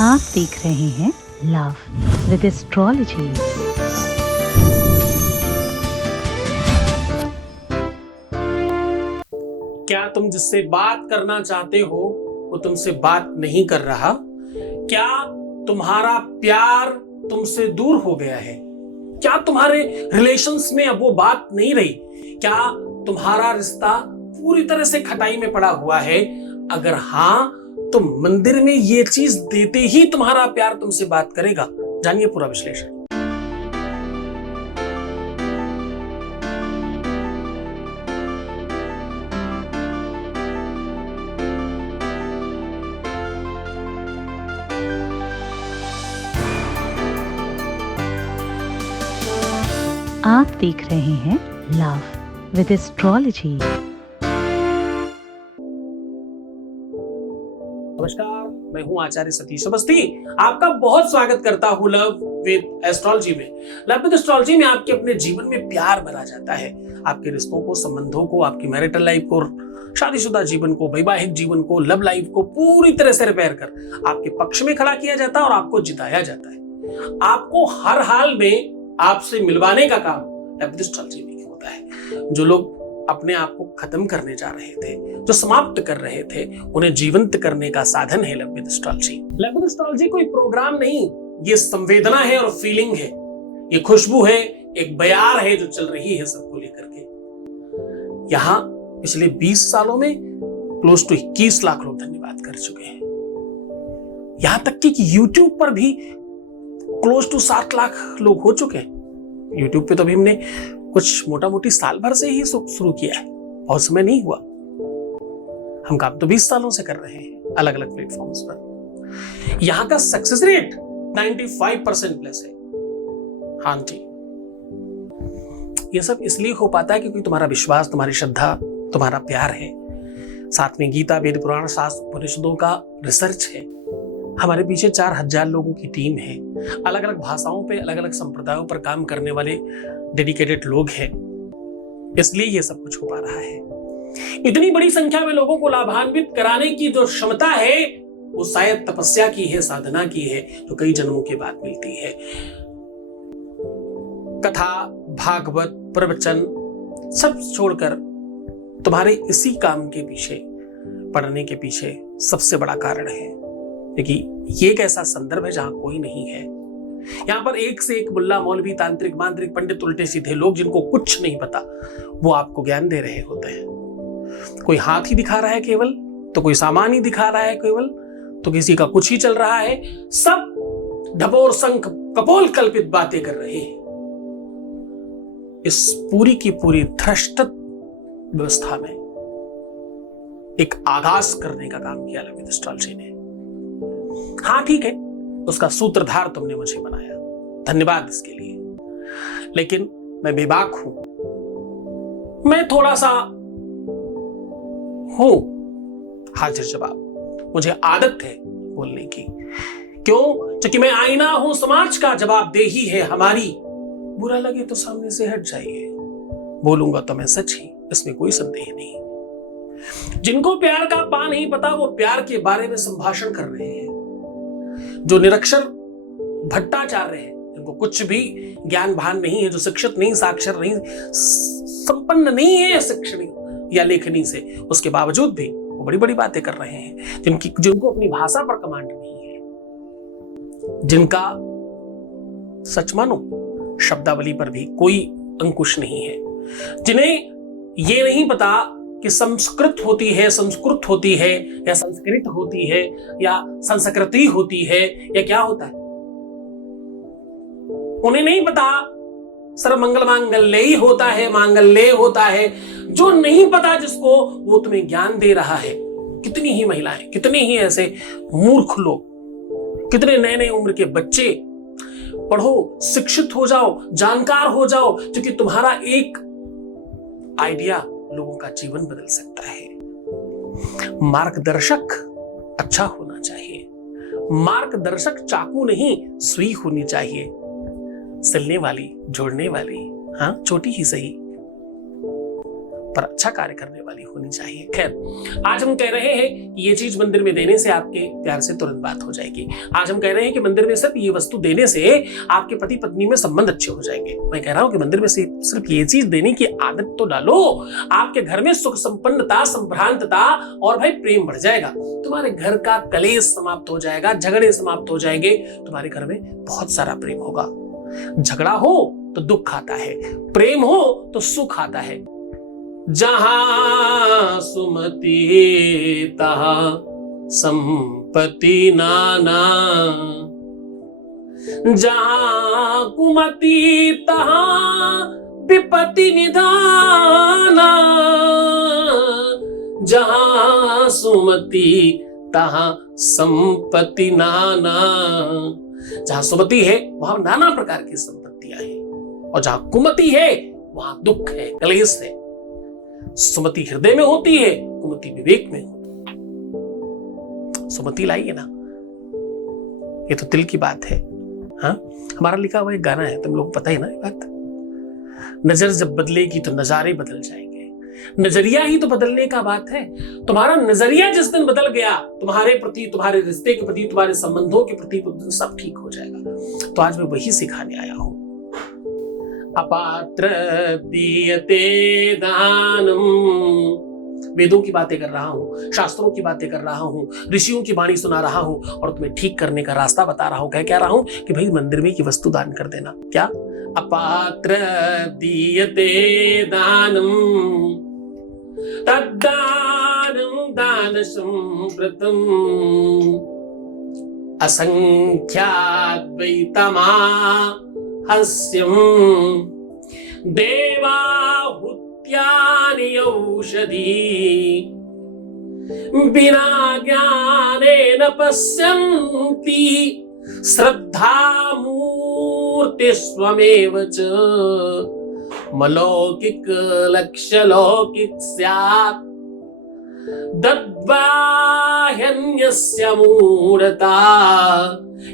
आप देख रहे हैं लव विद एस्ट्रोलॉजी। क्या तुम जिससे बात करना चाहते हो वो तुमसे बात नहीं कर रहा? क्या तुम्हारा प्यार तुमसे दूर हो गया है? क्या तुम्हारे रिलेशंस में अब वो बात नहीं रही? क्या तुम्हारा रिश्ता पूरी तरह से खटाई में पड़ा हुआ है? अगर हाँ, तो मंदिर में ये चीज देते ही तुम्हारा प्यार तुमसे बात करेगा। जानिए पूरा विश्लेषण। आप देख रहे हैं लव विद एस्ट्रोलॉजी। नमस्कार, मैं हूं आचार्य सतीश अवस्थी। आपका बहुत स्वागत करता हूं लव विद एस्ट्रोलॉजी में। लव विद एस्ट्रोलॉजी में आपके अपने जीवन में प्यार भरा जाता है। आपके रिश्तों को, संबंधों को, आपकी मैरिटल लाइफ को, शादीशुदा जीवन को, वैवाहिक जीवन को, लव लाइफ को पूरी तरह से रिपेयर कर आपके पक्ष में खड़ा किया जाता है और आपको जिताया जाता है। आपको हर हाल में आपसे मिलवाने का काम लव विद एस्ट्रोलॉजी में होता है। जो लोग अपने आप को खत्म करने जा रहे थे, जो समाप्त कर रहे थे, उन्हें जीवंत करने का साधन है love with astrology. Love with astrology कोई प्रोग्राम नहीं, ये संवेदना है और फीलिंग है। ये खुशबू है, एक बयार है जो चल रही है सबको लेकर के। यहां पिछले 20 सालों में क्लोज टू 21 लाख लोग धन्यवाद कर चुके हैं। यहां तक कि YouTube पर भी क्लोज टू 7 लाख लोग हो चुके हैं। YouTube पे तो अभी हमने कुछ मोटा मोटी साल भर से ही शुरू किया है, बहुत समय नहीं हुआ। हम काम तो 20 सालों से कर रहे हैं अलग अलग प्लेटफॉर्म्स पर। यहां का सक्सेस रेट 95% प्लस है। हाँ जी, ये सब इसलिए हो पाता है क्योंकि तुम्हारा विश्वास, तुम्हारी श्रद्धा, तुम्हारा प्यार है। साथ में गीता, वेद, पुराण, शास्त्र, उपनिषदों का रिसर्च है। हमारे पीछे 4000 लोगों की टीम है। अलग अलग भाषाओं पे, अलग अलग संप्रदायों पर काम करने वाले डेडिकेटेड लोग हैं। इसलिए ये सब कुछ हो पा रहा है। इतनी बड़ी संख्या में लोगों को लाभान्वित कराने की जो क्षमता है वो शायद तपस्या की है, साधना की है, जो कई जन्मों के बाद मिलती है। कथा, भागवत, प्रवचन सब छोड़कर तुम्हारे इसी काम के पीछे, पढ़ने के पीछे सबसे बड़ा कारण है क्योंकि ये एक ऐसा संदर्भ है जहां कोई नहीं है। यहां पर एक से एक मुल्ला, मौलवी, तांत्रिक, मांत्रिक, पंडित, उल्टे सीधे लोग जिनको कुछ नहीं पता, वो आपको ज्ञान दे रहे होते हैं। कोई हाथ ही दिखा रहा है केवल, तो कोई सामान ही दिखा रहा है केवल, तो किसी का कुछ ही चल रहा है। सब ढपोर, शंख, कपोल कल्पित बातें कर रहे हैं। इस पूरी की पूरी भ्रष्ट व्यवस्था में एक आगाज करने का काम किया लव विद एस्ट्रोलॉजी ने। हाँ ठीक है, उसका सूत्रधार तुमने मुझे बनाया, धन्यवाद इसके लिए। लेकिन मैं बेबाक हूं, मैं थोड़ा सा हूं हाजिर जवाब। मुझे आदत है बोलने की। क्यों? क्योंकि मैं आईना हूं, समाज का जवाबदेही है हमारी। बुरा लगे तो सामने से हट जाइए। बोलूंगा तो मैं सच ही, इसमें कोई संदेह नहीं। जिनको प्यार का पा नहीं पता वो प्यार के बारे में संभाषण कर रहे हैं। जो निरक्षर भट्टाचार्य हैं, जिनको कुछ भी ज्ञान भान नहीं है, जो शिक्षित नहीं, साक्षर नहीं, संपन्न नहीं है शिक्षण या लेखनी से, उसके बावजूद भी वो बड़ी बड़ी बातें कर रहे हैं। जिनको अपनी भाषा पर कमांड नहीं है, जिनका सच मानो शब्दावली पर भी कोई अंकुश नहीं है, जिन्हें ये नहीं पता कि संस्कृत होती है, संस्कृत होती है, या संस्कृत होती है, या संस्कृति होती है, या क्या होता है। उन्हें नहीं पता सर्वमंगल मांगल्य ही होता है, मांगल्य होता है। जो नहीं पता जिसको, वो तुम्हें ज्ञान दे रहा है। कितनी ही महिलाएं, कितने ही ऐसे मूर्ख लोग, कितने नए नए उम्र के बच्चे। पढ़ो, शिक्षित हो जाओ, जानकार हो जाओ, क्योंकि तुम्हारा एक आइडिया लोगों का जीवन बदल सकता है। मार्गदर्शक अच्छा होना चाहिए। मार्गदर्शक चाकू नहीं, सुई होनी चाहिए, सिलने वाली, जोड़ने वाली, हाँ छोटी ही सही। पर अच्छा कार्य करने वाली होनी चाहिए। खैर, आज हम कह रहे हैं कि ये चीज मंदिर में देने से आपके प्यार से तुरंत बात हो जाएगी। आज हम कह रहे हैं कि मंदिर में सिर्फ ये वस्तु देने से आपके पति पत्नी में संबंध अच्छे हो जाएंगे। मैं कह रहा हूं कि मंदिर में सिर्फ ये चीज देने की आदत तो डालो, आपके घर में सुख संपन्नता, संभ्रांतता और भाई प्रेम बढ़ जाएगा। तुम्हारे घर का कलेश समाप्त हो जाएगा, झगड़े समाप्त हो जाएंगे, तुम्हारे घर में बहुत सारा प्रेम होगा। झगड़ा हो तो दुख आता है, प्रेम हो तो सुख आता है। जहां सुमति तहां संपत्ति नाना, जहां कुमति तहां विपत्ति निधाना, जहां सुमति तहां संपत्ति नाना। जहां सुमति है वहां नाना प्रकार की संपत्तियां हैं, और जहां कुमति है वहां दुख है, कलेश है। सुमति हृदय में होती है, कुमति विवेक में होती है। सुमति लाइए ना, ये तो दिल की बात है। हाँ, हमारा लिखा हुआ एक गाना है, तुम लोग पता ही ना ये बात। नजर जब बदलेगी तो नजारे बदल जाएंगे। नजरिया ही तो बदलने का बात है। तुम्हारा नजरिया जिस दिन बदल गया तुम्हारे प्रति, तुम्हारे रिश्ते के प्रति, तुम्हारे संबंधों के प्रति, उस दिन सब ठीक हो जाएगा। तो आज मैं वही सिखाने आया हूं। अपात्र दीयते दानम, वेदों की बातें कर रहा हूं, शास्त्रों की बातें कर रहा हूं, ऋषियों की वाणी सुना रहा हूं, और तुम्हें ठीक करने का रास्ता बता रहा हूं। कह क्या रहा हूं कि भाई मंदिर में की वस्तु दान कर देना। क्या? अपात्र दीयते दानम तद्दानं दान संप्रतम असंख्याद्वैतमाहास्यं देवाहुत्यानि औषधी बिना ज्ञानेन पश्यन्ति श्रद्धामूर्ति स्वमेव च मलौकिक लक्ष्य लौकिक स्यात् दद्बाह्यन्यस्य मूढ़ता।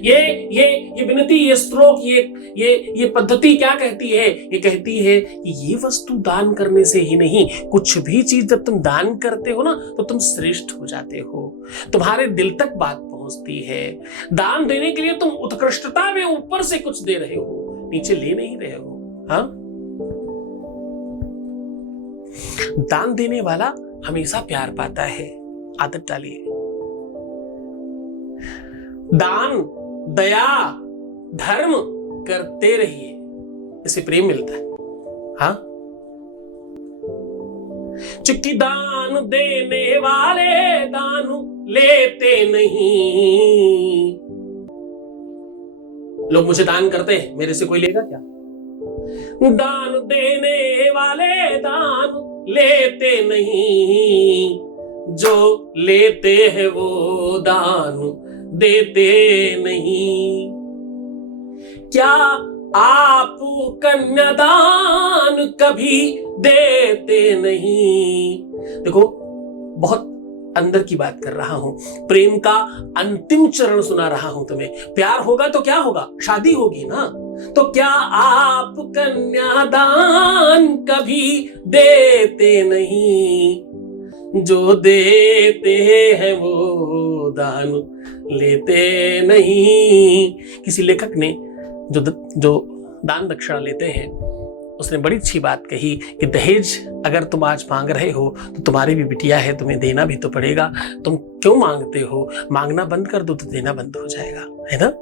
ये विनती, ये श्लोक, ये पद्धति क्या कहती है? ये कहती है कि ये वस्तु दान करने से ही नहीं, कुछ भी चीज जब तुम दान करते हो ना तो तुम श्रेष्ठ हो जाते हो, तुम्हारे दिल तक बात पहुंचती है। दान देने के लिए तुम उत्कृष्टता में ऊपर से कुछ दे रहे हो, नीचे ले नहीं रहे हो। हाँ, दान देने वाला हमेशा प्यार पाता है। आदत डालिए, दान, दया, धर्म करते रहिए, इससे प्रेम मिलता है। हाँ, चूंकि दान देने वाले दान लेते नहीं। लोग मुझे दान करते हैं, मेरे से कोई लेगा क्या? दान देने वाले दान लेते नहीं, जो लेते हैं वो दान देते नहीं। क्या आप कन्यादान कभी देते नहीं? देखो, बहुत अंदर की बात कर रहा हूं, प्रेम का अंतिम चरण सुना रहा हूं तुम्हें। प्यार होगा तो क्या होगा? शादी होगी ना। तो क्या आप कन्यादान कभी देते नहीं? जो देते हैं वो दान लेते नहीं। किसी लेखक ने जो दान दक्षिणा लेते हैं, उसने बड़ी अच्छी बात कही कि दहेज अगर तुम आज मांग रहे हो तो तुम्हारी भी बिटिया है, तुम्हें देना भी तो पड़ेगा। तुम क्यों मांगते हो? मांगना बंद कर दो तो देना बंद हो जाएगा, है ना?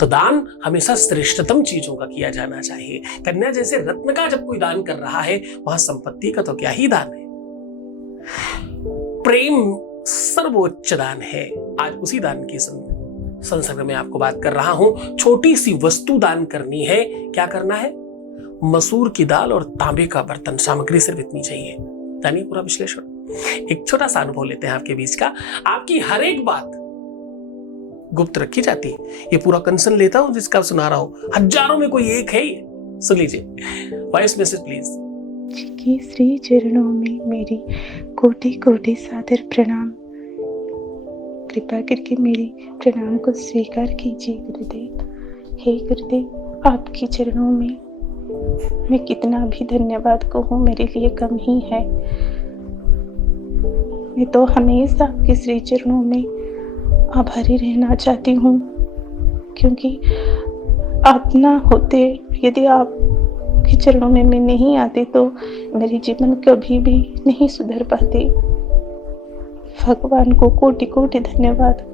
तो दान हमेशा श्रेष्ठतम चीजों का किया जाना चाहिए। कन्या जैसे रत्न का जब कोई दान कर रहा है, वहां संपत्ति का तो क्या ही दान है। प्रेम सर्वोच्च दान है। आज उसी दान की संसर्ग में आपको बात कर रहा हूं। छोटी सी वस्तु दान करनी है। क्या करना है? मसूर की दाल और तांबे का बर्तन, सामग्री सिर्फ इतनी चाहिए। जानिए पूरा विश्लेषण। एक छोटा सा अनुभव लेते हैं आपके बीच का। आपकी हर एक बात गुप्त रखी जाती है। ये पूरा कंसर्न लेता हूं जिसका सुना रहा हूं, हजारों में कोई एक है। सुन लीजिए, वॉइस मैसेज प्लीज। जी, श्री चरणों में मेरी कोटि कोटि सादर प्रणाम। कृपा करके मेरी प्रणाम को स्वीकार कीजिए गुरुदेव। हे गुरुदेव, आपके चरणों में मैं कितना भी धन्यवाद कहूँ मेरे लिए कम ही है। मैं तो हमेशा आपके श्री चरणों में आभारी रहना चाहती हूँ, क्योंकि आप ना होते, यदि आपके चरणों में मैं नहीं आती तो मेरी जीवन कभी भी नहीं सुधर पाती। भगवान को कोटि कोटि धन्यवाद,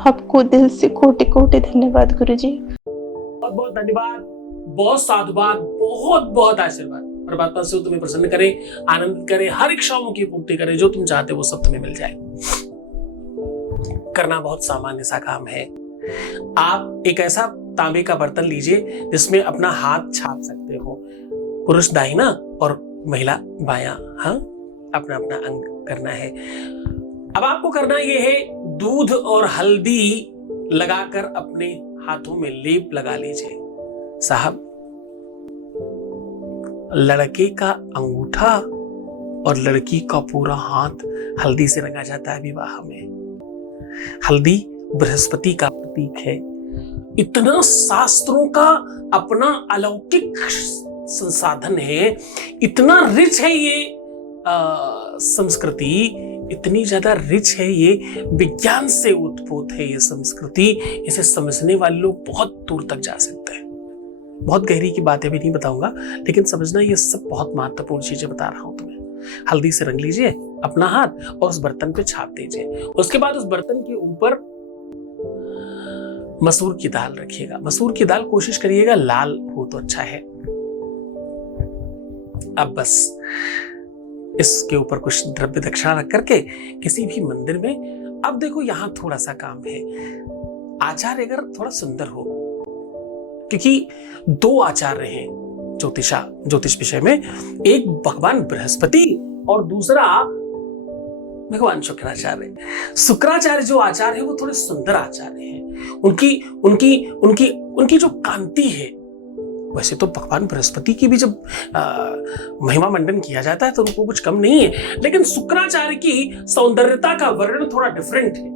आपको दिल से कोटि कोटि धन्यवाद गुरुजी। बहुत बहुत धन्यवाद, बहुत साधुवाद, बहुत बहुत आशीर्वाद। परमात्मा से तुम्हें प्रसन्न करे, आनंद करे, हर इच्छाओं की पूर्ति करे, जो तुम चाहते हो वो सब तुम्हें मिल जाए। करना बहुत सामान्य सा काम है। आप एक ऐसा तांबे का बर्तन लीजिए जिसमें अपना हाथ छाप सकते हो, पुरुष दाहिना और महिला बायां। हाँ, अपना अपना अंग करना है। अब आपको करना यह है, दूध और हल्दी लगाकर अपने हाथों में लेप लगा लीजिए। साहब, लड़के का अंगूठा और लड़की का पूरा हाथ हल्दी से रंगा जाता है विवाह में। हल्दी बृहस्पति का प्रतीक है। इतना शास्त्रों का अपना अलौकिक संसाधन है, इतना रिच है ये संस्कृति, इतनी ज्यादा रिच है ये, विज्ञान से उत्पन्न है ये संस्कृति। इसे समझने वाले लोग बहुत दूर तक जा सकते हैं। बहुत गहरी की बातें भी नहीं बताऊंगा, लेकिन समझना ये सब बहुत महत्वपूर्ण चीजें बता रहा हूं तुम्हें। हल्दी से रंग लीजिए अपना हाथ और उस बर्तन पे छाप दीजिए। उसके बाद उस बर्तन के ऊपर मसूर की दाल रखिएगा। मसूर की दाल कोशिश करिएगा लाल हो तो अच्छा है। अब बस इसके ऊपर कुछ द्रव्य दक्षिणा रख करके किसी भी मंदिर में, अब देखो यहां थोड़ा सा काम है, आचार्य अगर थोड़ा सुंदर हो, क्योंकि दो आचार्य हैं ज्योतिष विषय में, एक भगवान बृहस्पति और दूसरा भगवान शुक्राचार्य। शुक्राचार्य जो आचार्य है वो थोड़े सुंदर आचार्य हैं। उनकी उनकी उनकी उनकी जो कांति है, वैसे तो भगवान बृहस्पति की भी जब महिमा मंडन किया जाता है तो उनको कुछ कम नहीं है, लेकिन शुक्राचार्य की सौंदर्यता का वर्णन थोड़ा डिफरेंट है।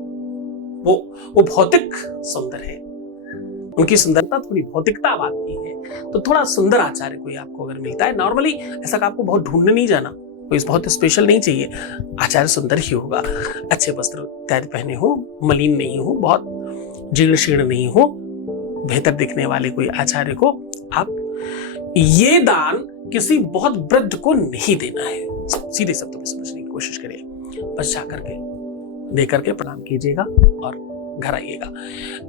वो भौतिक सुंदर है, उनकी सुंदरता थोड़ी भौतिकता बात की है। तो थोड़ा सुंदर आचार्य कोई आपको अगर मिलता है, नॉर्मली ऐसा आपको बहुत ढूंढने नहीं जाना, कोई बहुत स्पेशल नहीं चाहिए, आचार्य सुंदर ही होगा, अच्छे वस्त्र इत्यादि पहने हो, मलिन नहीं हो, बहुत जीर्ण शीर्ण नहीं हो, बेहतर दिखने वाले कोई आचार्य को आप ये दान किसी बहुत वृद्ध को नहीं देना है। सीधे शब्दों में समझने की कोशिश करिए। बस जा करके दे करके प्रणाम कीजिएगा और घर आइएगा।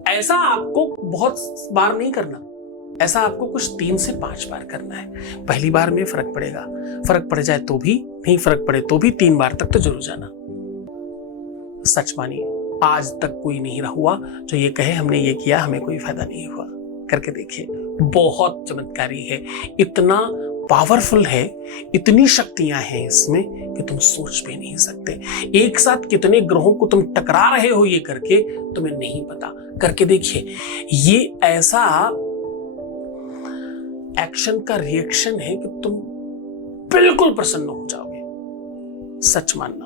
ऐसा आपको बहुत बार नहीं करना, ऐसा आपको कुछ 3 से 5 बार करना है। पहली बार में फर्क पड़ेगा, फर्क पड़ जाए तो भी, नहीं फर्क पड़े तो भी 3 बार तक तो जरूर जाना। सच मानिए, आज तक कोई नहीं हुआ जो ये कहे हमने ये किया हमें कोई फायदा नहीं हुआ। करके देखिए, बहुत चमत्कारी है, इतना पावरफुल है, इतनी शक्तियां हैं इसमें कि तुम सोच भी नहीं सकते। एक साथ कितने ग्रहों को तुम टकरा रहे हो ये करके, तुम्हें नहीं पता। करके देखिए, ये ऐसा एक्शन का रिएक्शन है कि तुम बिल्कुल प्रसन्न हो जाओगे। सच मानना,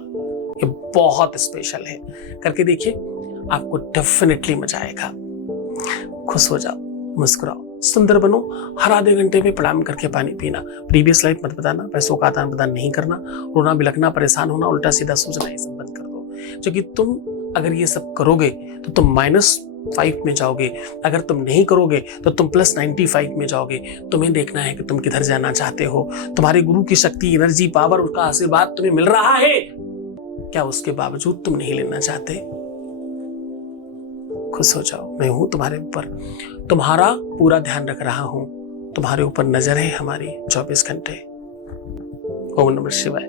ये बहुत स्पेशल है। करके देखिए, आपको डेफिनेटली मजा आएगा। खुश हो जाओ, मुस्कुराओ, सुंदर बनो। हर आधे घंटे में प्रणाम करके पानी पीना। प्रीवियस लाइफ मत बताना, पैसों का आदान प्रदान नहीं करना, रोना बिलखना, परेशान होना, उल्टा सीधा सोचना, ये सब बंद कर दो। क्योंकि तुम अगर ये सब करोगे तो तुम -5 में जाओगे, अगर तुम नहीं करोगे तो तुम +95 में जाओगे। तुम्हें देखना है कि तुम किधर जाना चाहते हो। तुम्हारे गुरु की शक्ति, एनर्जी, पावर, उसका आशीर्वाद तुम्हें मिल रहा है, क्या उसके बावजूद तुम नहीं लेना चाहते? खुश हो जाओ, मैं हूं तुम्हारे ऊपर, तुम्हारा पूरा ध्यान रख रहा हूं, तुम्हारे ऊपर नजर है हमारी 24 घंटे। ओम नमः शिवाय।